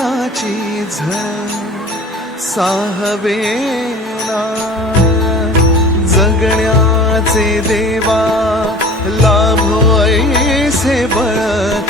मरणाची झळ साहवेना जगण्याचे देवा लाभ ऐसे बळ